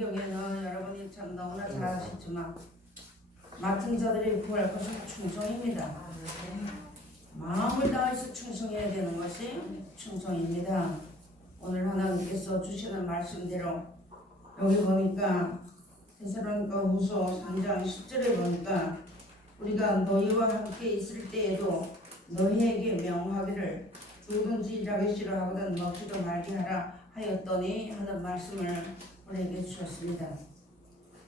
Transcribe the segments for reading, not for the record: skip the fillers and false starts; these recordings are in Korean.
성경에는 여러분이 참 너무나 잘 아시지만 맡은 자들이 구할 것은 충성입니다. 마음을 다해서 충성해야 되는 것이 충성입니다. 오늘 하나님께서 주시는 말씀대로 여기 보니까 데살로니가 후서 3장 10절에 보니까 우리가 너희와 함께 있을 때에도 너희에게 명하기를 누구든지 일하기 싫어하거든 먹지도 말게 하라 하였더니 하는 말씀을 우리에게 주셨습니다.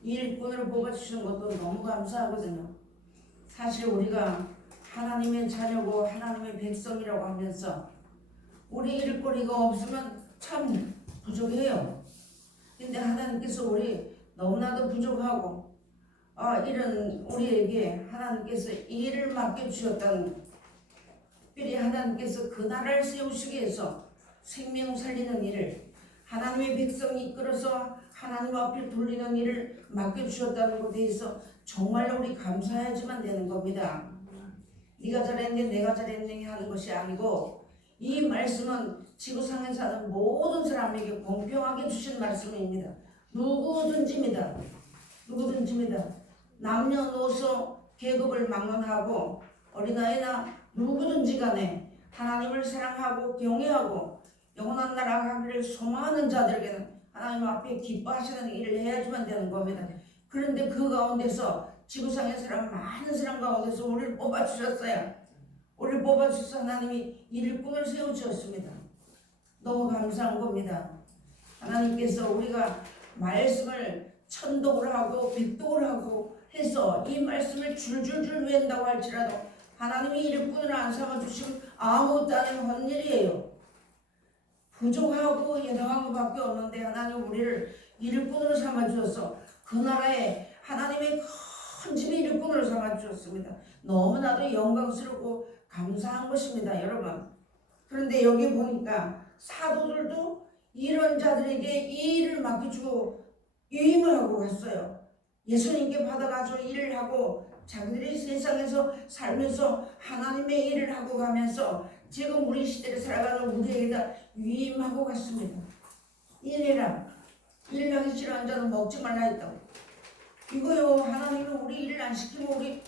이 일꾼을 뽑아주시는 것도 너무 감사하거든요. 사실 우리가 하나님의 자녀고 하나님의 백성이라고 하면서 우리 일거리가 없으면 참 부족해요. 근데 하나님께서 우리 너무나도 부족하고 이런 우리에게 하나님께서 이 일을 맡겨주셨다는 것. 특별히 하나님께서 그 나라를 세우시기 위해서 생명 살리는 일을 하나님의 백성이 이끌어서 하나님 앞에 돌리는 일을 맡겨주셨다는 것에 대해서 정말로 우리 감사해야지만 되는 겁니다. 네가 잘했네 내가 잘했네 하는 것이 아니고 이 말씀은 지구상에 사는 모든 사람에게 공평하게 주신 말씀입니다. 누구든지입니다. 남녀노소 계급을 막론하고 어린아이나 누구든지 간에 하나님을 사랑하고 경외하고 영원한 나라 가기를 소망하는 자들에게는 하나님 앞에 기뻐하시는 일을 해야지만 되는 겁니다. 그런데 그 가운데서 지구상의 사람 많은 사람 가운데서 우리를 뽑아주셨어요. 우리를 뽑아주셔서 하나님이 일꾼을 세워주셨습니다. 너무 감사한 겁니다. 하나님께서 우리가 말씀을 천독을 하고 백독을 하고 해서 이 말씀을 줄줄줄 외운다고 할지라도 하나님이 일꾼을 안 삼아주시면 아무것도 아닌 헛일이에요. 부족하고 예당한 것밖에 없는데 하나님 우리를 일꾼으로 삼아주셔서 그 나라에 하나님의 큰 집의 일꾼으로 삼아주셨습니다. 너무나도 영광스럽고 감사한 것입니다, 여러분. 그런데 여기 보니까 사도들도 이런 자들에게 이 일을 맡겨주고 유임을 하고 갔어요. 예수님께 받아가지고 일을 하고 자기들이 세상에서 살면서 하나님의 일을 하고 가면서 지금 우리 시대를 살아가는 우리에게다 위임하고 갔습니다. 일해라. 일하기 싫어하는 자는 먹지 말라 했다고. 이거요. 하나님은 우리 일을 안 시키면 우리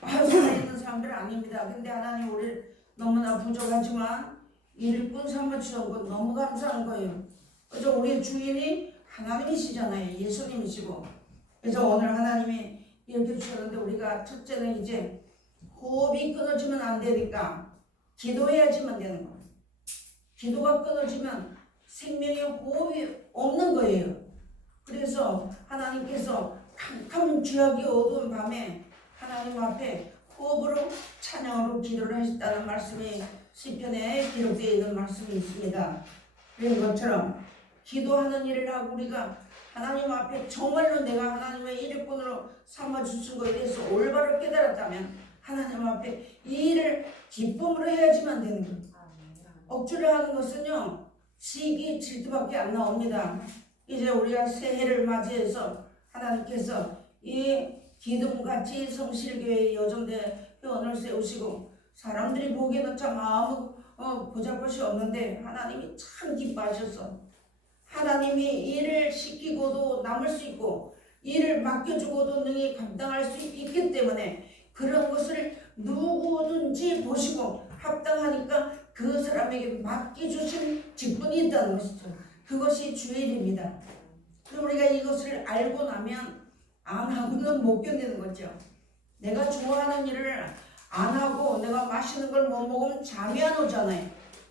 살아있는 사람들 아닙니다. 근데 하나님 우리를 너무나 부족하지만 일꾼 삼아주신 건 너무 감사한 거예요. 그래서 우리 주인이 하나님이시잖아요. 예수님이시고. 그래서 오늘 하나님이 이렇게 주셨는데 우리가 첫째는 이제 호흡이 끊어지면 안 되니까 기도해야지만 되는 거예요. 기도가 끊어지면 생명의 호흡이 없는 거예요. 그래서 하나님께서 캄캄 죄악이 어두운 밤에 하나님 앞에 호흡으로 찬양으로 기도를 하셨다는 말씀이 시편에 기록되어 있는 말씀이 있습니다. 그런 것처럼 기도하는 일을 하고 우리가 하나님 앞에 정말로 내가 하나님의 일꾼으로 삼아주신 것에 대해서 올바로 깨달았다면 하나님 앞에 이 일을 기쁨으로 해야지만 되는 거예요. 억지로 하는 것은요 시기 질투밖에 안 나옵니다. 이제 우리가 새해를 맞이해서 하나님께서 이 기둥같이 성실교회 여정대 회원을 세우시고 사람들이 보기에는 참 아무 보잘것이 없는데 하나님이 참 기뻐하셔서 하나님이 일을 시키고도 남을 수 있고 일을 맡겨주고도 능히 감당할 수 있기 때문에 그런 것을 누구든지 보시고 합당하니까 그 사람에게 맡겨주신 직분이 있다는 것이죠. 그것이 주의 일입니다. 그럼 우리가 이것을 알고 나면 안 하고는 못 견디는 거죠. 내가 좋아하는 일을 안 하고 내가 맛있는 걸 못 먹으면 잠이 안 오잖아요.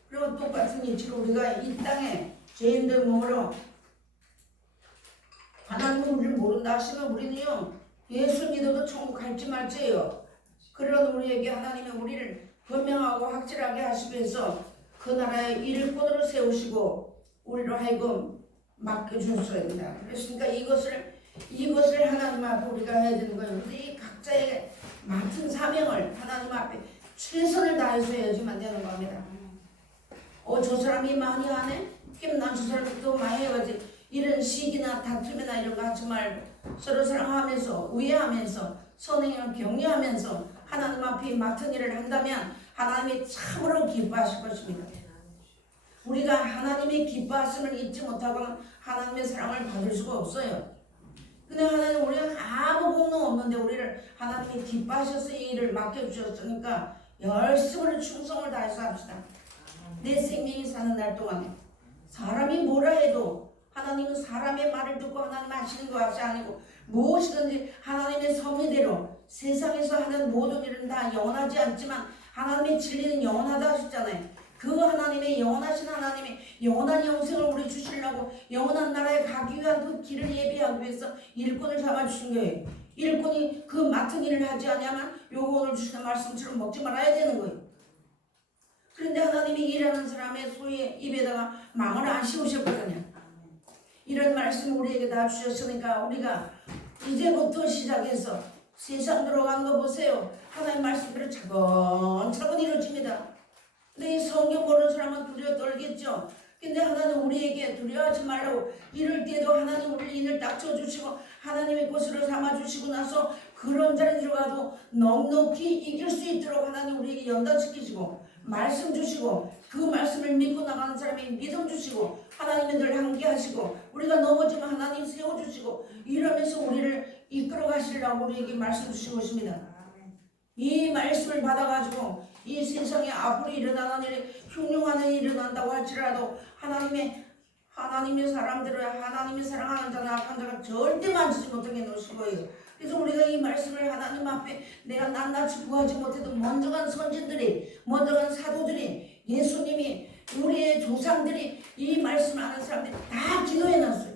그러면 똑같은 이치로 우리가 이 땅에 죄인들 몸으로 하나님은 우리를 모른다 하시면 우리는요 예수 믿어도 천국 갈지 말지예요. 그런 우리에게 하나님은 우리를 분명하고 확실하게 하시기 위해서 그 나라의 일꾼으로 세우시고 우리로 하여금 맡겨주셔야 된다. 그러니까 이것을 하나님 앞에 우리가 해야 되는 거예요. 우리 각자의 맡은 사명을 하나님 앞에 최선을 다해서 해야지만 되는 겁니다. 저 사람이 많이 하네? 그럼 난 저 사람이 더 많이 해야지. 이런 시기나 다툼이나 이런 거 하지 말고 서로 사랑하면서 우애하면서 선행을 격려하면서 하나님 앞에 맡은 일을 한다면 하나님이 참으로 기뻐하실 것입니다. 우리가 하나님의 기뻐하심을 잊지 못하고는 하나님의 사랑을 받을 수가 없어요. 근데 하나님 우리가 아무 공로 없는데 우리를 하나님이 기뻐하셔서 이 일을 맡겨주셨으니까 열심히 충성을 다해서 합시다. 내 생명이 사는 날 동안에 사람이 뭐라 해도 하나님은 사람의 말을 듣고 하나님 하시는 것이 아니고 무엇이든지 하나님의 섭리대로 세상에서 하는 모든 일은 다 영원하지 않지만 하나님의 진리는 영원하다 하셨잖아요. 그 하나님의 영원하신 하나님의 영원한 영생을 우리 주시려고 영원한 나라에 가기 위한 그 길을 예비하기 위해서 일꾼을 잡아주신 거예요. 일꾼이 그 맡은 일을 하지 않으면 요거 오늘 주시는 말씀처럼 먹지 말아야 되는 거예요. 그런데 하나님이 일하는 사람의 소의 입에다가 망을 안 씌우셨거든요. 이런 말씀 우리에게 다 주셨으니까 우리가 이제부터 시작해서 세상 들어간 거 보세요. 하나님 말씀대로 차근차근 이루어집니다. 근데 이 성경 모르는 사람은 두려워 떨겠죠. 근데 하나님 우리에게 두려워하지 말라고 이럴 때도 하나님 우리 인을 딱 쳐주시고 하나님의 것으로 삼아주시고 나서 그런 자리에 들어가도 넉넉히 이길 수 있도록 하나님 우리에게 연단시키시고 말씀 주시고 그 말씀을 믿고 나가는 사람에게 믿음 주시고 하나님이 늘 함께 하시고 우리가 넘어지면 하나님 세워주시고 이러면서 우리를 이끌어 가시려고 우리에게 말씀 주신 것입니다. 이 말씀을 받아가지고 이 세상에 앞으로 일어나는 일이 흉흉한 일이 일어난다고 할지라도 하나님의 사람들을 하나님이 사랑하는 자나 악한 자가 절대 만지지 못하게 놓으신 거예요. 그래서 우리가 이 말씀을 하나님 앞에 내가 낱낱이 구하지 못해도 먼저 간 선진들이 먼저 간 사도들이 예수님이 우리의 조상들이 이 말씀을 아는 사람들이 다 기도해놨어요.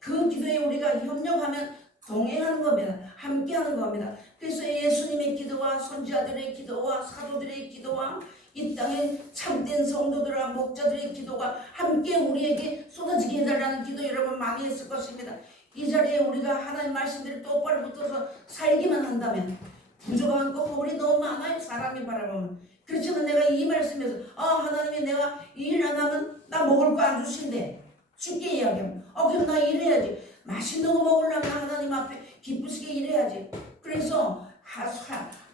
그 기도에 우리가 협력하면 동행하는 겁니다. 함께하는 겁니다. 그래서 예수님의 기도와 선지자들의 기도와 사도들의 기도와 이 땅의 참된 성도들과 목자들의 기도가 함께 우리에게 쏟아지게 해달라는 기도 여러분 많이 했을 것입니다. 이 자리에 우리가 하나님 말씀대로 똑바로 붙어서 살기만 한다면 부족한 거 허물이 너무 많아요. 사람이 바라보면. 그렇지만 내가 이 말씀에서 하나님이 내가 이 일 안 하면 나 먹을 거 안 주신대. 쉽게 이야기하면 그럼 나 일해야지. 맛있는 거 먹으려면 하나님 앞에 기쁘시게 일해야지. 그래서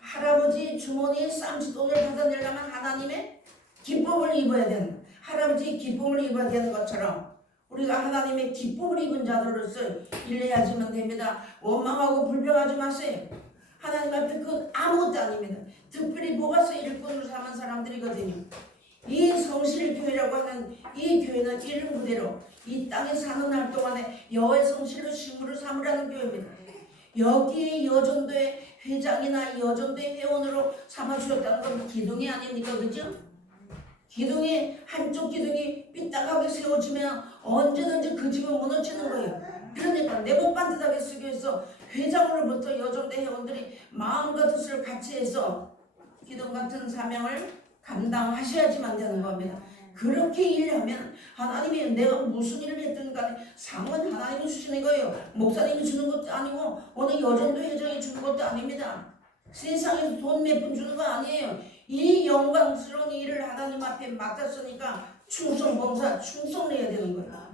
할아버지 주머니에 쌈짓돈을 받아내려면 하나님의 기쁨을 입어야 되는 거예요. 할아버지의 기쁨을 입어야 되는 것처럼 우리가 하나님의 기쁨을 입은 자들로서 일해야지만 됩니다. 원망하고 불평하지 마세요. 하나님 앞에 그건 아무것도 아닙니다. 특별히 뽑아서 일꾼으로 삼은 사람들이거든요. 이 성실교회라고 하는 이 교회는 이름 그대로 이 땅에 사는 날 동안에 여호와의 성실로 식물을 삼으라는 교회입니다. 여기에 여전도의 회장이나 여전도의 회원으로 삼아주셨다는 건 기둥이 아닙니까? 그죠? 기둥이 한쪽 기둥이 삐딱하게 세워지면 언제든지 그 집은 무너지는 거예요. 그러니까 내복 반듯하게 쓰기 위해서 회장으로부터 여전도 회원들이 마음과 뜻을 같이 해서 기둥 같은 사명을 감당하셔야지만 되는 겁니다. 그렇게 일하면 하나님이 내가 무슨 일을 했든 간에 상은 하나님이 주시는 거예요. 목사님이 주는 것도 아니고 어느 여전도 회장이 주는 것도 아닙니다. 세상에서 돈 몇 푼 주는 거 아니에요. 이 영광스러운 일을 하나님 앞에 맡았으니까 충성 봉사 충성해야 되는 거예요.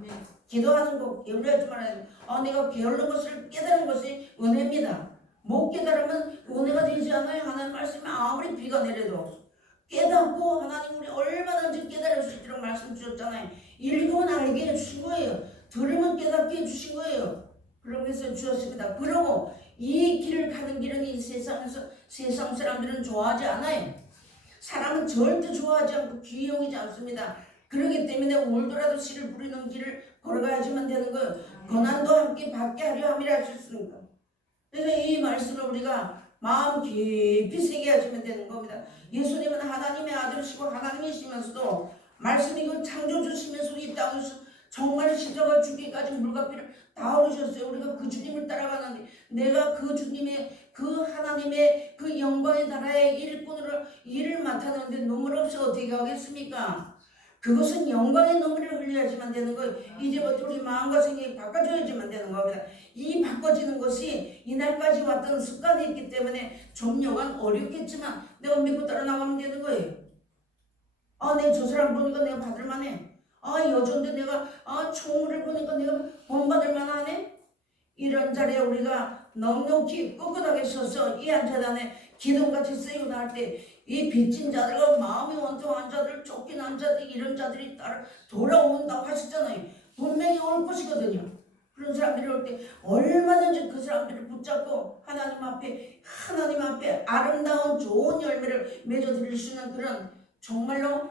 기도하는 거 게을리하지 말아야 돼요. 내가 게으른 것을 깨달은 것이 은혜입니다. 못 깨달으면 은혜가 되지 않아요. 하나님 말씀이 아무리 비가 내려도 깨닫고 하나님 우리 얼마든지 깨달을 수 있도록 말씀 주셨잖아요. 읽으면 알게 해주신 거예요. 들으면 깨닫게 해주신 거예요. 그러면서 주셨습니다. 그러고 이 길을 가는 길은 이 세상에서 세상 사람들은 좋아하지 않아요. 사람은 절대 좋아하지 않고 귀여우지 않습니다. 그렇기 때문에 울더라도 씨를 부리는 길을 걸어가야지만 되는 거예요. 고난도 함께 받게 하려 함이라 하셨으니까. 그래서 이 말씀을 우리가 마음 깊이 새겨야지면 되는 겁니다. 예수님은 하나님의 아들이시고 하나님이시면서도 말씀이고 창조주시면서 이 땅에서 정말 십자가 죽기까지 물과 피를 다 흘리셨어요. 우리가 그 주님을 따라가는데 내가 그 주님의 그 하나님의 그 영광의 나라의 일꾼으로 일을 맡았는데 눈물 없이 어떻게 하겠습니까? 그것은 영광의 눈물을 흘려야지만 되는 거예요. 이제부터 우리 마음과 생각이 바꿔줘야지만 되는 겁니다. 이 바꿔지는 것이 이날까지 왔던 습관이 있기 때문에 좀 여간 어렵겠지만 내가 믿고 따라 나가면 되는 거예요. 내가 저 사람 보니까 내가 받을만해. 여전데 내가 총무를 보니까 내가 본받을 만하네. 이런 자리에 우리가 넉넉히 꿋꿋하게 서서 이 한 재단에 기둥같이 세우고 날 때 이 빚진 자들과 마음이 원통한 자들, 쫓겨난 자들 이런 자들이 따라 돌아온다고 하셨잖아요. 분명히 올 것이거든요. 그런 사람들이 올 때 얼마든지 그 사람들을 붙잡고 하나님 앞에 아름다운 좋은 열매를 맺어드릴 수 있는 그런 정말로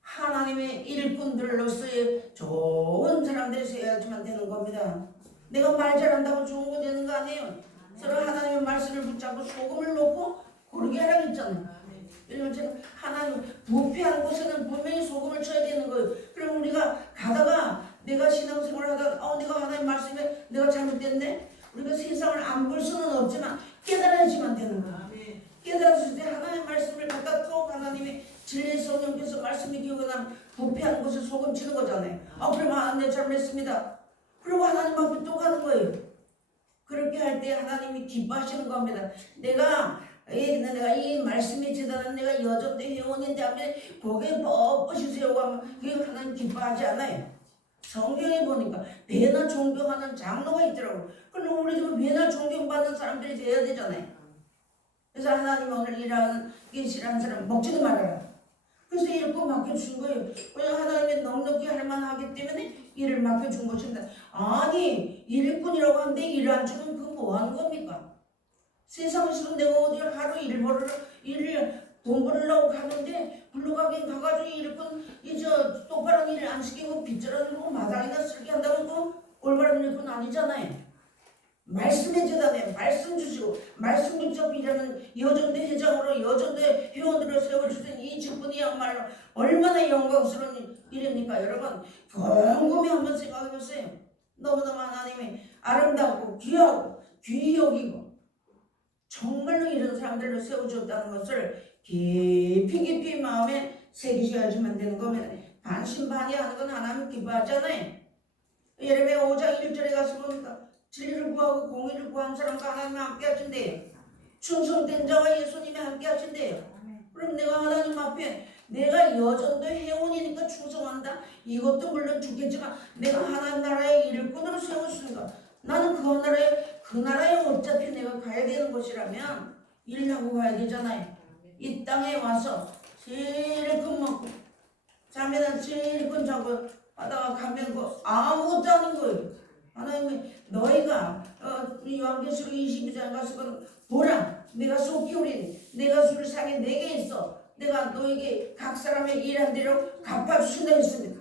하나님의 일꾼들로서의 좋은 사람들이 되어야지만 되는 겁니다. 내가 말 잘한다고 좋은 거 되는 거 아니에요. 서로 하나님의 말씀을 붙잡고 소금을 넣고 고르게 하라고 했잖아요. 이런 하나님 부패한 곳에는 분명히 소금을 쳐야 되는 거예요. 그럼 우리가 가다가 내가 신앙생활을 하다가 내가 하나님 말씀에 내가 잘못됐네. 우리가 세상을 안 볼 수는 없지만 깨달아야지만 되는 거야. 깨달았을 때 하나님의 말씀을 갖다 또 하나님의 진리의 성령께서 말씀이 기억이 나면 부패한 곳에 소금 치는 거잖아요. 그러면 하나님 잘못했습니다. 그리고 하나님 앞에 또 가는 거예요. 그렇게 할 때 하나님이 기뻐하시는 겁니다. 내가 이 말씀이 제대로 내가 여전도 회원인데 하면 고개 뻣뻣이 세우고 하면 그게 하나님 기뻐하지 않아요. 성경에 보니까 배나 존경하는 장로가 있더라고. 그럼 우리 집은 배나 존경받는 사람들이 돼야 되잖아요. 그래서 하나님이 오늘 일하는 싫어하는 사람 먹지도 말아라. 그래서 일을 꼭 맡겨준 거예요. 왜냐하면 하나님이 넉넉히 할 만하기 때문에 일을 맡겨준 것입니다. 아니 일꾼이라고 하는데 일 안 주면 그거 뭐 하는 겁니까? 세상에서 내가 어디 하루 돈 벌으려고 가는데 불러가긴 가가지고 일꾼 똑바로 일을 안 시키고 빗자루로 마당에다 쓸게 한다면 그 올바른 일꾼 아니잖아요. 말씀의 재단에 말씀 주시고 말씀 붙잡고 일하는 여전대 회장으로 여전대 회원들을 세워주신 이 직분이야말로 얼마나 영광스러운 일입니까? 여러분 곰곰이 한번 생각해보세요. 너무너무 하나님이 아름답고 귀하고 귀히 여기고 정말로 이런 사람들을 세워주었다는 것을 깊이 마음에 새기셔야지만 되는 겁니다. 반신반의하는 건 하나님 기뻐하잖아요. 예레미야 5장 1절에 가서 보니까 진리를 구하고 공의를 구한 사람과 하나님이 함께 하신대요. 충성된 자와 예수님이 함께 하신대요. 그럼 내가 하나님 앞에 내가 여전도 회원이니까 충성한다. 이것도 물론 좋겠지만 내가 하나님 나라의 일꾼으로 세웠으니까 나는 그 나라에 어차피 내가 가야 되는 것이라면 일하고 가야 되잖아요. 이 땅에 와서 제일 큰 먹고 자면은 제일 큰 자고 하다가 가면 아무것도 아닌 거예요. 하나님이 너희가 요한계시록 22장 가서 보라 내가 속히 오리니 내가 줄 상이 내게 있어 내가 너에게 각 사람의 일한 대로 갚아주신다 했습니다.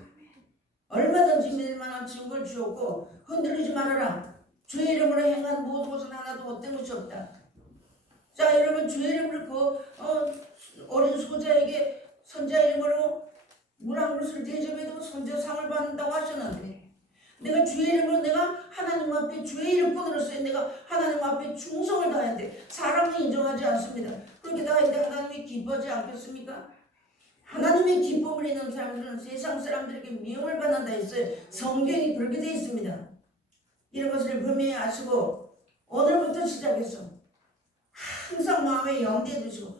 얼마든지 믿을 만한 증거를 주었고 흔들리지 말아라. 주의 이름으로 행한 모든 것은 하나도 헛된 것이 없다. 자 여러분 주의 이름으로 어린 소자에게 선자 이름으로 물 한 그릇을 대접해도 선자상을 받는다고 하셨는데 내가 주의 이름으로 내가 하나님 앞에 주의 일꾼으로서 내가 하나님 앞에 충성을 다해야 돼. 사람은 인정하지 않습니다. 그렇게 다할 때 하나님이 기뻐하지 않겠습니까? 하나님의 기쁨을 있는 사람들은 세상 사람들에게 미움을 받는다 했어요. 성경이 그렇게 되어 있습니다. 이런 것을 분명히 아시고 오늘부터 시작해서 항상 마음에 염두에 두시고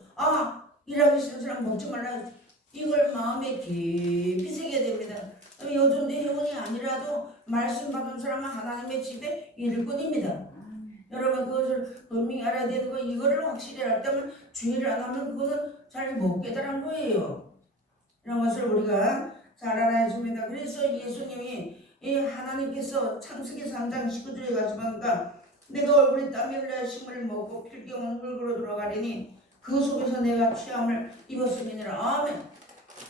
일하기 싫은 사람 먹지 말라. 이걸 마음에 깊이 새겨야 됩니다. 여전대 회원이 아니라도 말씀 받은 사람은 하나님의 집에 일꾼입니다. 여러분 그것을 분명히 알아야 되는 거. 이거를 확실히 알았다면 주의를 안 하면 그거는 잘 못 깨달은 거예요. 이런 것을 우리가 잘 알아야 됩니다. 그래서 예수님이 이 하나님께서 창세기 3장 19절에 가서 보니까 내가 얼굴에 땀이 흘려 심을 먹고 필경은 흙으로 돌아가리니 그 속에서 내가 취함을 입었음이니라. 아멘.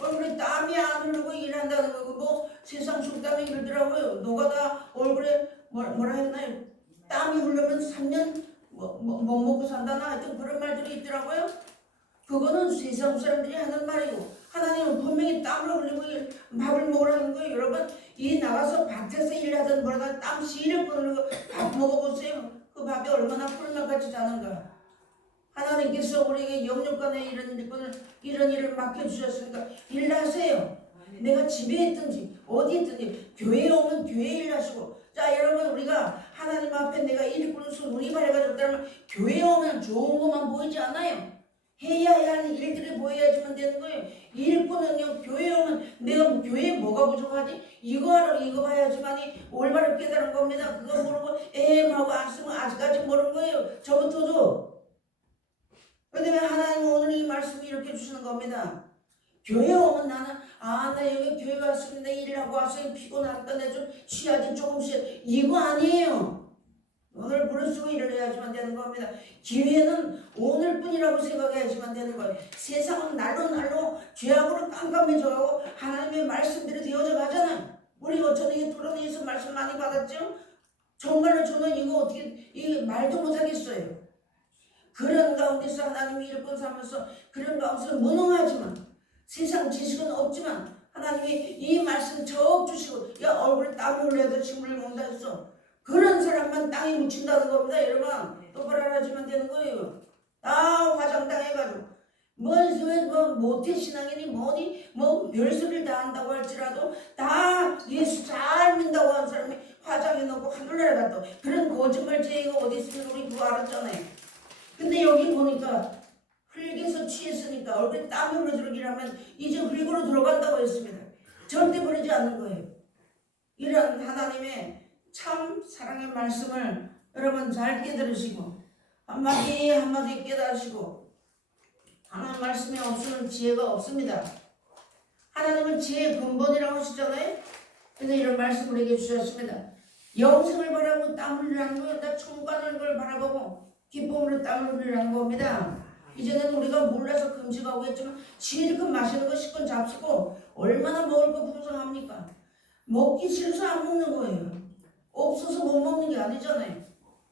얼굴에 땀이 안 흐르고 일한다는 거고 세상 속담이 그러더라고요. 노가다 얼굴에 뭐라 했나요? 땀이 흐르면 3년 못 먹고 산다나 하여튼 그런 말들이 있더라고요. 그거는 세상 사람들이 하는 말이고 하나님은 분명히 땀을 흘리고 밥을 먹으라는 거예요. 여러분 이 나가서 밭에서 일하던 뭐라다 땀 씨를 끊으려고 밥 먹어보세요. 그 밥이 얼마나 꿀맛같이 자는가. 하나님께서 우리에게 영육간에 이런 일을 맡겨주셨으니까 일하세요. 내가 집에 있든지 어디 있든지 교회에 오면 교회 일하시고. 자 여러분 우리가 하나님 앞에 내가 일꾼으로서 눈이 밝아졌다면 교회에 오면 좋은 것만 보이지 않아요. 해야 하는 일들이 보여야지만 되는 거예요. 일꾼은요 교회에 오면 내가 교회에 뭐가 부족하지? 이거 하러 이거 봐야지만이 올바로 깨달은 겁니다. 그거 모르고 하고 안 쓰면 아직까지 모르는 거예요. 저부터도. 그런데 왜 하나님은 오늘 이 말씀을 이렇게 주시는 겁니다. 교회에 오면 나는 나 여기 교회 왔습니다. 일하고 와서 피곤하니까 내 좀 쉬야지 조금씩. 이거 아니에요. 오늘 부를 쓰고 일을 해야지만 되는 겁니다. 기회는 오늘뿐이라고 생각해야지만 되는 거예요. 세상은 날로 죄악으로 깜깜해져가고 하나님의 말씀대로 되어져 가잖아요. 우리 어쩌니 토론회에서 말씀 많이 받았죠? 정말로 저는 이거 어떻게 말도 못하겠어요. 그런 가운데서 하나님이 일꾼 삼아서 그런 가운데서 무능하지만 세상 지식은 없지만 하나님이 이 말씀 적 주시고 야 얼굴에 땀을 흘려도 침을 먹는다 했어. 그런 사람만 땅에 묻힌다는 겁니다. 여러분 똑바로 알아주면 되는 거예요. 다 화장당해가지고 뭐 모태신앙이니 뭐니 뭐 별소리를 다 한다고 할지라도 다 예수 잘 믿는다고 하는 사람이 화장해 놓고 하늘나라 갔다. 그런 거짓말쟁이가 어디 있으면 우리 그거 알았잖아요. 근데 여기 보니까 흙에서 취했으니까 얼굴에 땀이 흘러들기를 하면 이제 흙으로 들어간다고 했습니다. 절대 버리지 않는 거예요. 이런 하나님의 참 사랑의 말씀을 여러분 잘 깨달으시고 한마디 한마디 깨달으시고 하나님 말씀에 없으면 지혜가 없습니다. 하나님은 지혜의 근본이라고 하시잖아요. 그래서 이런 말씀을 우리에게 주셨습니다. 영생을 바라고 땀을 흘리라는 거예요. 나 천국 가는 걸 바라보고 기쁨으로 땀을 흘리라는 겁니다. 이제는 우리가 몰라서 금식하고 했지만 실컷 마시는 거 실컷 잡수고 얼마나 먹을 거 풍성합니까? 먹기 싫어서 안 먹는 거예요. 없어서 못 먹는 게 아니잖아요.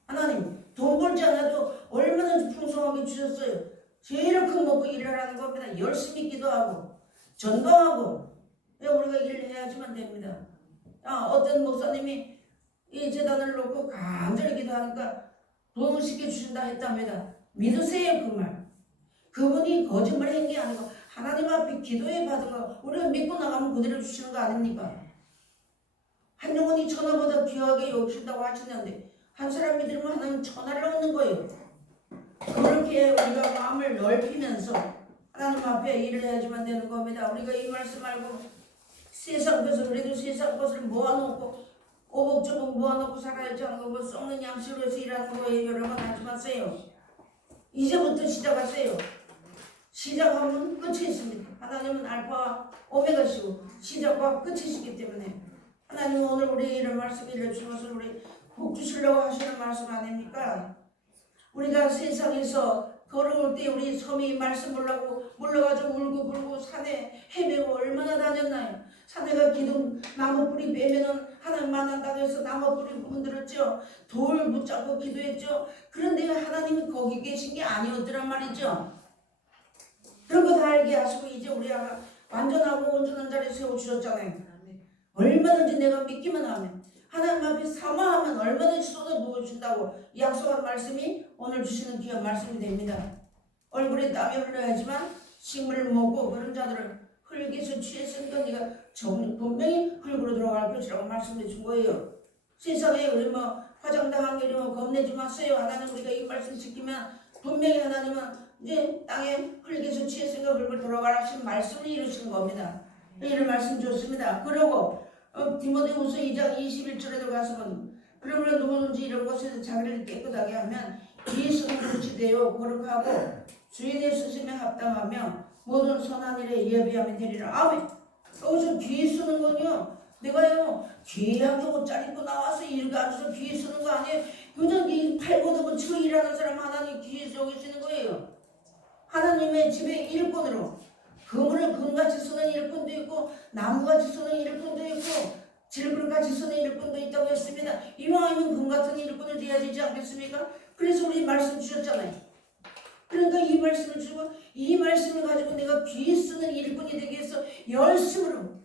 하나님 돈 벌지 않아도 얼마나 풍성하게 주셨어요. 제일 큰 먹고 일하라는 겁니다. 열심히 기도하고 전도하고 우리가 일을 해야지만 됩니다. 어떤 목사님이 이 재단을 놓고 간절히 기도하니까 돈을 쉽게 주신다 했답니다. 믿으세요 그 말. 그분이 거짓말을 한 게 아니고 하나님 앞에 기도해 받은 거 우리가 믿고 나가면 그대로 주시는 거 아닙니까? 한 영혼이 천하보다 귀하게 여기신다고 하시는데 한 사람 믿으면 하나님 천하를 얻는 거예요. 그렇게 우리가 마음을 넓히면서 하나님 앞에 일을 해야지만 되는 겁니다. 우리가 이 말씀 말고 세상 것을 그래도 세상 것을 모아놓고 오복조복 모아놓고 살아야지 하는 거 썩는 양식으로 해서 일하는 거예요. 여러분 하지 마세요. 이제부터 시작하세요. 시작하면 끝이 있습니다. 하나님은 알파와 오메가시고 시작과 끝이시기 때문에 하나님은 오늘 우리에게 이런 말씀 일러주신 것을 우리 복 주시려고 하시는 말씀 아닙니까? 우리가 세상에서 걸어올 때 우리 섬이 말씀 보려고 물러가지고 울고 불고 산에 헤매고 얼마나 다녔나요? 산에가 기둥 나무 뿌리 빼면은 하나님 만난다고 해서 나무 뿌리 흔들었죠. 돌 붙잡고 기도했죠. 그런데 하나님이 거기 계신 게 아니었더란 말이죠. 그런 거 다 알게 하시고 이제 우리가 완전하고 온전한 자리에 세워주셨잖아요. 얼마든지 내가 믿기만 하면 하나님 앞에 사모하면 얼마든지 쏟아 부어준다고 약속한 말씀이 오늘 주시는 귀한 말씀이 됩니다. 얼굴에 땀이 흘러야지만 식물을 먹고 그런 자들을 흙에서 취했으니까 네가 분명히 흙으로 들어갈 것이라고 말씀해 준 거예요. 세상에 우리 화장당한 게 이러면 겁내지 마세요. 하나님 우리가 이 말씀 지키면 분명히 하나님은 이제 땅에 흙에서 취했으니까 흙으로 들어가라 하신 말씀을 이루시는 겁니다. 이런 말씀 좋습니다. 그리고 디모데후서 2장 21절에도 가서는 그러므로 누구든지 이런 곳에서 자기를 깨끗하게 하면 예수는 그릇이 되어 거룩하고 주인의 스승에 합당하며 모든 선한 일에 예비하면 되리라. 아멘. 여기서 귀에 쓰는 건요, 내가요 귀하게 옷 잘 입고 나와서 일 가서 귀에 쓰는 거 아니에요. 그냥 이 팔고도 붙이고 일하는 사람 하나님 귀에 여기시는 거예요. 하나님의 집에 일꾼으로 그물을 금같이 쓰는 일꾼도 있고 나무같이 쓰는 일꾼도 있고 질그릇같이 쓰는 일꾼도 있다고 했습니다. 이왕이면 금같은 일꾼을 돼야 되지 않겠습니까? 그래서 우리 말씀 주셨잖아요. 그러니까 이 말씀을 주고 이 말씀을 가지고 내가 귀에 쓰는 일꾼이 되기 위해서 열심으로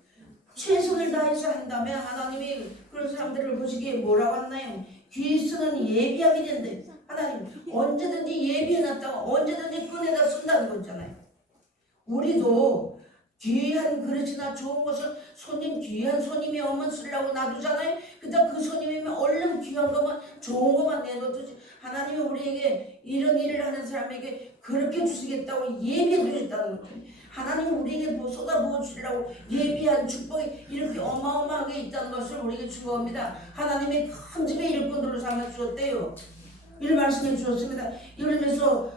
최선을 다해서 한다면 하나님이 그런 사람들을 보시기에 뭐라고 하나요? 귀에 쓰는 예비함이 된대. 하나님 언제든지 예비해놨다가 언제든지 꺼내다 쓴다는 거잖아요. 우리도 귀한 그릇이나 좋은 것을 귀한 손님이 오면 쓰려고 놔두잖아요. 근데 그 손님이면 얼른 귀한 것만 좋은 것만 내놓듯이 하나님이 우리에게 이런 일을 하는 사람에게 그렇게 주시겠다고 예비해 두셨다는 거죠. 하나님이 우리에게 쏟아부어 주시려고 예비한 축복이 이렇게 어마어마하게 있다는 것을 우리에게 준 겁니다. 하나님이 큰 집에 일꾼들을 삼아 주셨대요. 이런 말씀해 주셨습니다. 이러면서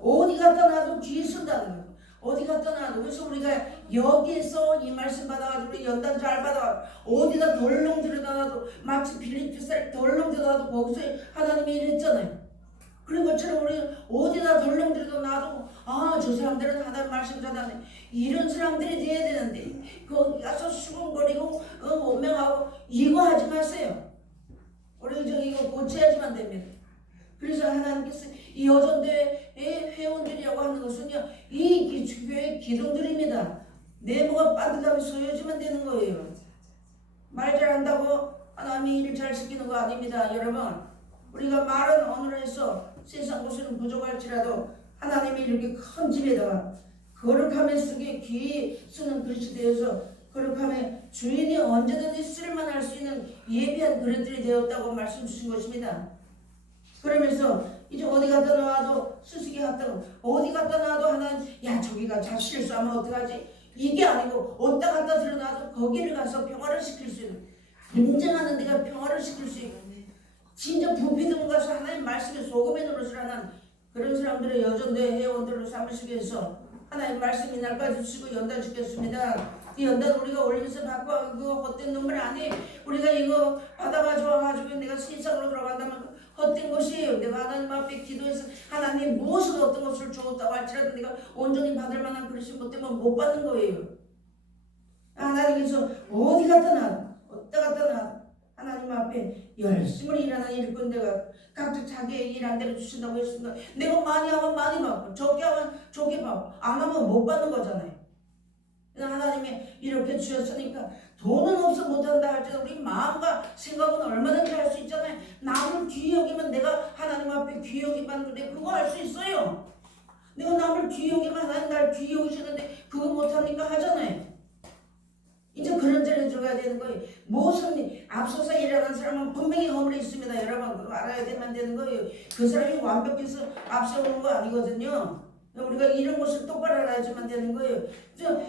어디 갖다 놔도 귀에 쓴다는 거예요. 어디 갔다 놔도. 그래서 우리가 여기에서 이 말씀 받아가지고 우리 연단 잘 받아 어디다 덜렁 들여다놔도 마치 빌립보살 덜렁 들여다놔도 거기서 하나님이 일했잖아요. 그런 것처럼 우리 어디다 덜렁 들여다놔도 저 사람들은 하나님 말씀 전하네. 이런 사람들이 돼야 되는데 거기 가서 수근거리고 원명하고 이거 하지 마세요. 우리 이거 고쳐야지만 됩니다. 그래서 하나님께서 이 여전대의 회원들이라고 하는 것은요, 이 교회의 기둥들입니다. 네모가 반듯하게 서여지면 되는 거예요. 말 잘한다고 하나님이 일 잘 시키는 거 아닙니다. 여러분, 우리가 말은 언어로 해서 세상 것은 부족할지라도 하나님이 이렇게 큰 집에다가 거룩함에 쓰기 귀히 쓰는 그릇이 되어서 거룩함에 주인이 언제든지 쓸만할 수 있는 예비한 그릇들이 되었다고 말씀 주신 것입니다. 그러면서 이제 어디 갖다 놔도 수수기 갖다 어디 갖다 놔도 하나님 야 저기가 자 실수하면 어떡하지? 이게 아니고 어디다 갖다 들여놔도 거기를 가서 평화를 시킬 수 있는 인정하는 데가 평화를 시킬 수 있는 진짜 부피등 가서 하나님 말씀에 소금의 노릇을 하는 그런 사람들의 여전대 회원들로 삼으시기 위해서 하나님 말씀 이날까지 주시고 연단 주겠습니다. 이 연단 우리가 올리면서 받고 그 헛된 눈물 아니 우리가 이거 받아가지고 내가 신상으로 들어간다면 헛된 것이에요. 내가 하나님 앞에 기도해서 하나님 무엇을 어떤 것을 주었다고 할지라도 내가 온전히 받을 만한 그릇이 못 되면 못 받는 거예요. 하나님께서 어디 갖다 놔 어디다 갖다 놔 하나님 앞에 열심히 일하는 일꾼들가 각자 자기의 일한 대로 주신다고 했습니다. 내가 많이 하면 많이 받고 적게 하면 적게 받고 안 하면 못 받는 거잖아요. 하나님이 이렇게 주셨으니까 돈은 없어 못한다 할지라도 우리 마음과 생각은 얼마든지 할 수 있잖아요. 남을 귀히 여기면 내가 하나님 앞에 귀히 여기봤는데 그거 할 수 있어요. 내가 남을 귀히 여기면 하나님 날 귀히 여기시는데 그거 못합니까? 하잖아요. 이제 그런 자리에 들어가야 되는 거예요. 무슨 앞서서 일하는 사람은 분명히 허물이 있습니다. 여러분 그거 알아야 되는 거예요. 그 사람이 완벽해서 앞서오는 거 아니거든요. 우리가 이런 것을 똑바로 알아야지만 되는 거예요.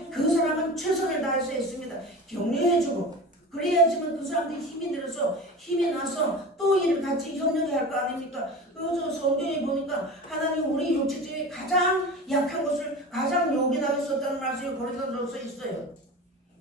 그 사람은 최선을 다할 수 있습니다. 격려해주고 그래야지만 그 사람들이 힘이 들어서 힘이 나서 또 일을 같이 협력해야 할 거 아닙니까? 그래서 성경에 보니까 하나님 우리 육체적인 가장 약한 것을 가장 요긴하게 썼다는 말씀이 고린도전서에 써 있어요.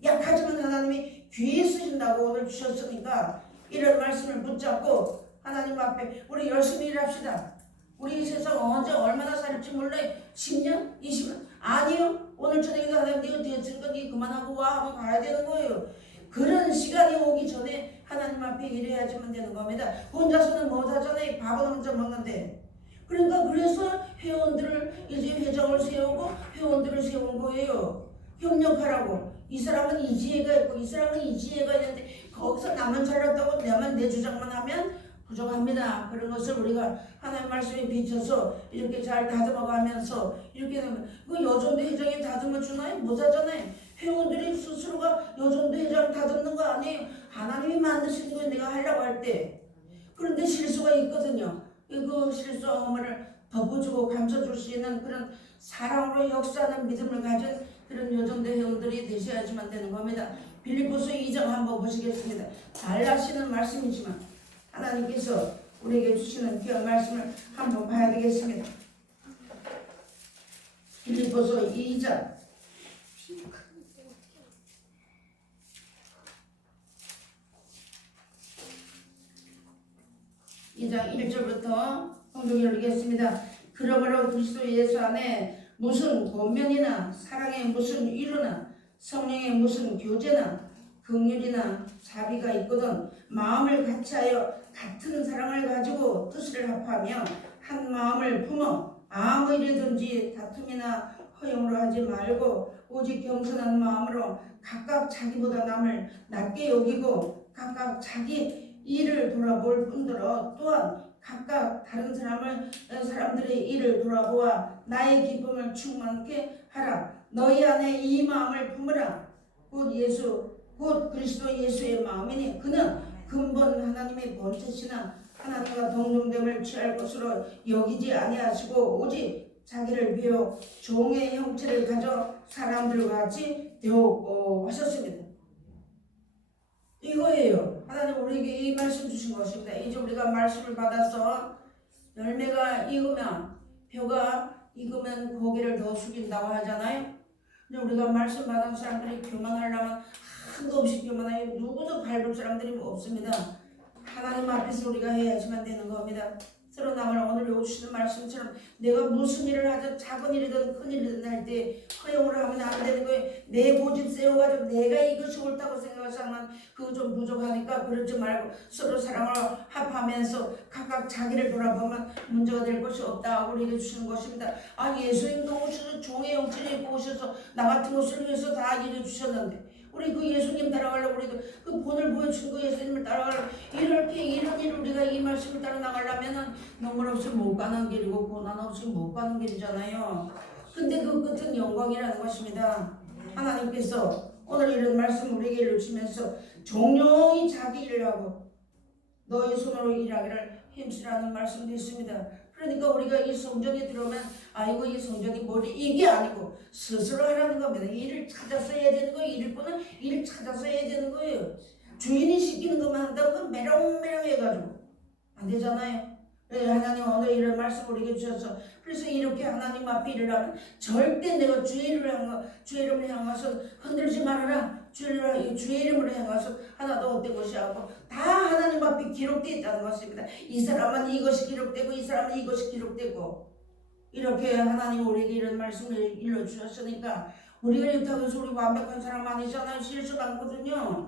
약하지만 하나님이 귀히 쓰신다고 오늘 주셨으니까 이런 말씀을 붙잡고 하나님 앞에 우리 열심히 일합시다. 우리 세상 언제 얼마나 살지 몰라요. 10년? 20년? 아니요. 오늘 저녁에도 하나님 네가 됐으니까 네 그만하고 와 하면 가야 되는 거예요. 그런 시간이 오기 전에 하나님 앞에 일해야지만 되는 겁니다. 혼자서는 못하잖아요. 밥은 혼자 먹는데. 그러니까 그래서 회원들을 이제 회장을 세우고 회원들을 세운 거예요. 협력하라고. 이 사람은 이 지혜가 있고 이 사람은 이 지혜가 있는데 거기서 나만 잘났다고 나만 내 주장만 하면 부족합니다. 그런 것을 우리가 하나님 말씀에 비춰서 이렇게 잘 다듬어가면서 이렇게 되면 그 여전도 회장이 다듬어 주나요? 못하잖아요. 회원들이 스스로가 여전도 회장 다듬는 거 아니에요. 하나님이 만드시는 거 내가 하려고 할 때. 그런데 실수가 있거든요. 그 실수함을 덮어주고 감춰줄 수 있는 그런 사랑으로 역사하는 믿음을 가진 그런 여전도 회원들이 되셔야지만 되는 겁니다. 빌립보서 2장 한번 보시겠습니다. 달라시는 말씀이지만 하나님께서 우리에게 주시는 귀한 말씀을 한번 봐야 되겠습니다. 빌립보서 2장 1절부터 성경을 읽겠습니다. 그러므로 그리스도 예수 안에 무슨 권면이나 사랑의 무슨 위로나 성령의 무슨 교제나 긍휼이나 자비가 있거든 마음을 같이하여 같은 사랑을 가지고 뜻을 합하며 한 마음을 품어 아무 일이든지 다툼이나 허용으로 하지 말고 오직 겸손한 마음으로 각각 자기보다 남을 낮게 여기고 각각 자기 일을 돌아볼 뿐더러 또한 각각 다른 사람들의 일을 돌아보아 나의 기쁨을 충만케 하라. 너희 안에 이 마음을 품으라. 곧 그리스도 예수의 마음이니 그는 근본 하나님의 본체시나 하나님과 동등됨을 취할 것으로 여기지 아니하시고 오직 자기를 비워 종의 형체를 가져 사람들과 같이 되었고 하셨습니다. 이거예요. 하나님 우리에게 이 말씀 주신 것입니다. 이제 우리가 말씀을 받아서 열매가 익으면 벼가 익으면 고개를 더 숙인다고 하잖아요. 근데 우리가 말씀 받은 사람들이 교만하려면 한도 없이 교만하여 누구도 밟을 사람들이 없습니다. 하나님 앞에서 우리가 해야지만 되는 겁니다. 서로 남을 오늘 요구시는 말씀처럼 내가 무슨 일을 하든 작은 일이든 큰 일이든 할 때 허용을 하면 안 되는 거예요. 내 고집 세워가지고 내가 이것이 옳다고 생각하면 그거 좀 부족하니까 그러지 말고 서로 사랑을 합하면서 각각 자기를 돌아보면 문제가 될 것이 없다고 우리에게 주시는 것입니다. 아, 예수님도 오셔서 종의 영혼을 입고 오셔서 나 같은 것을 위해서 다 일해 주셨는데 우리 그 예수님 따라가려고 우리도 그 본을 보여준 그 예수님을 따라가려고 이렇게 이런 일을 우리가 이 말씀을 따라 나가려면은 눈물 없이 못 가는 길이고 고난 없이 못 가는 길이잖아요. 근데 그 끝은 영광이라는 것입니다. 하나님께서 오늘 이런 말씀 우리에게 일러주시면서 종용이 자기 일을 하고 너희 손으로 일하기를 힘쓰라는 말씀도 있습니다. 그러니까 우리가 이 성전에 들어오면 아이고 이 성전이 뭐지 이게 아니고 스스로 하라는 겁니다. 일을 찾아서 해야 되는 거예요. 일을 보는 일을 찾아서 해야 되는 거예요. 주인이 시키는 것만 한다고 그 메롱메롱 해가지고 안 되잖아요. 하나님 오늘 이런 말씀 우리에게 주셔서 그래서 이렇게 하나님 앞에 일을 하면 절대 내가 주의 이름을 향해서 흔들지 말아라. 주의 이름으로 향해서 하나도 헛된 것이 하고 다 하나님 앞에 기록되어 있다는 것입니다. 이 사람은 이것이 기록되고 이 사람은 이것이 기록되고 이렇게 하나님 우리에게 이런 말씀을 일러주셨으니까 우리가 이렇다고 해서 우리 완벽한 사람 아니잖아요. 실수 많거든요.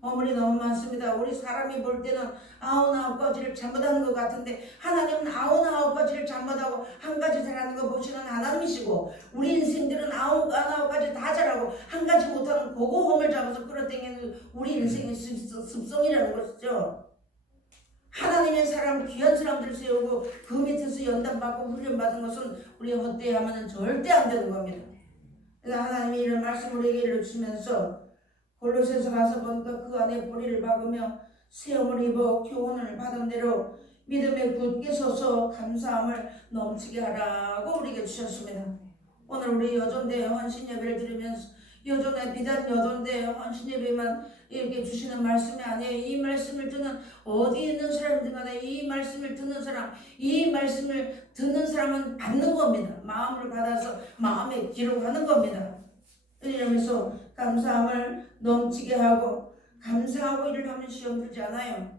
허물이 너무 많습니다. 우리 사람이 볼 때는 99가지를 잘못하는 것 같은데 하나님은 99가지를 잘못하고 한 가지 잘하는 거 보시는 하나님이시고 우리 인생들은 99가지 다 잘하고 한 가지 못하는 그거 홈을 잡아서 끌어당기는 우리 인생의 습성이라는 것이죠. 하나님의 사람 귀한 사람들 세우고 그 밑에서 연단받고 훈련받은 것은 우리 헛되하면 절대 안 되는 겁니다. 그래서 하나님이 이런 말씀을 우리에게 일러주시면서 골로새서 가서 보니까 그 안에 뿌리를 박으며 세움을 입어 교훈을 받은 대로 믿음에 굳게 서서 감사함을 넘치게 하라고 우리에게 주셨습니다. 오늘 우리 여전대 헌신 예배를 드리면서 여전에 비단 여전대 헌신 예배만 이렇게 주시는 말씀이 아니에요. 이 말씀을 듣는 어디에 있는 사람들 간에 이 말씀을 듣는 사람, 이 말씀을 듣는 사람은 받는 겁니다. 마음을 받아서 마음에 기록하는 겁니다. 이러면서 감사함을 넘치게 하고 감사하고 일을 하면 시험 들지 않아요.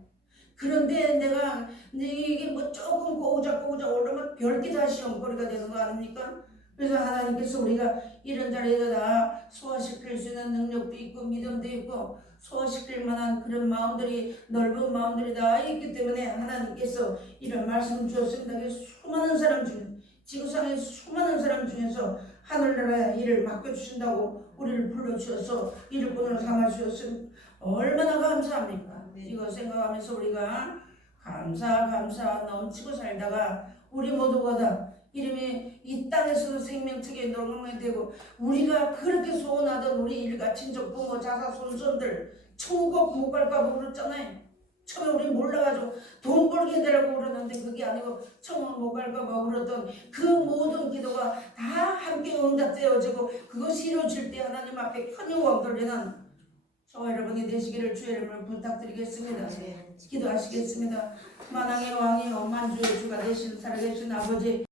그런데 내가 이게 뭐 조금 꼬우자 오르면 별게 다 시험거리가 되는 거 아닙니까? 그래서 하나님께서 우리가 이런 자리에다 다 소화시킬 수 있는 능력도 있고 믿음도 있고 소화시킬 만한 그런 마음들이 넓은 마음들이 다 있기 때문에 하나님께서 이런 말씀을 주셨습니다. 수많은 사람 중에 지구상의 수많은 사람 중에서 하늘나라의 일을 맡겨주신다고 우리를 불러주셔서 일을 본으로 삼아주셨으면 얼마나 감사합니까? 이거 생각하면서 우리가 감사 넘치고 살다가 우리 모두가 다 이름이 이 땅에서도 생명책에 녹음이 되고 우리가 그렇게 소원하던 우리 일가 친족 부모 자사 손손들 천국 못 갈까 봐 그랬잖아요. 처음에 우리 몰라가지고 돈 벌게 해달라고 그러는데 그게 아니고 천국 못 갈까 봐 그랬던 그 모든 기도가 다 함께 응답되어지고 그것이 이루어질 때 하나님 앞에 큰 영광 돌리는 저와 여러분이 되시기를 주의 이름으로 부탁드리겠습니다. 기도하시겠습니다. 만왕의 왕이요 만주의 주가 되신 살아계신 아버지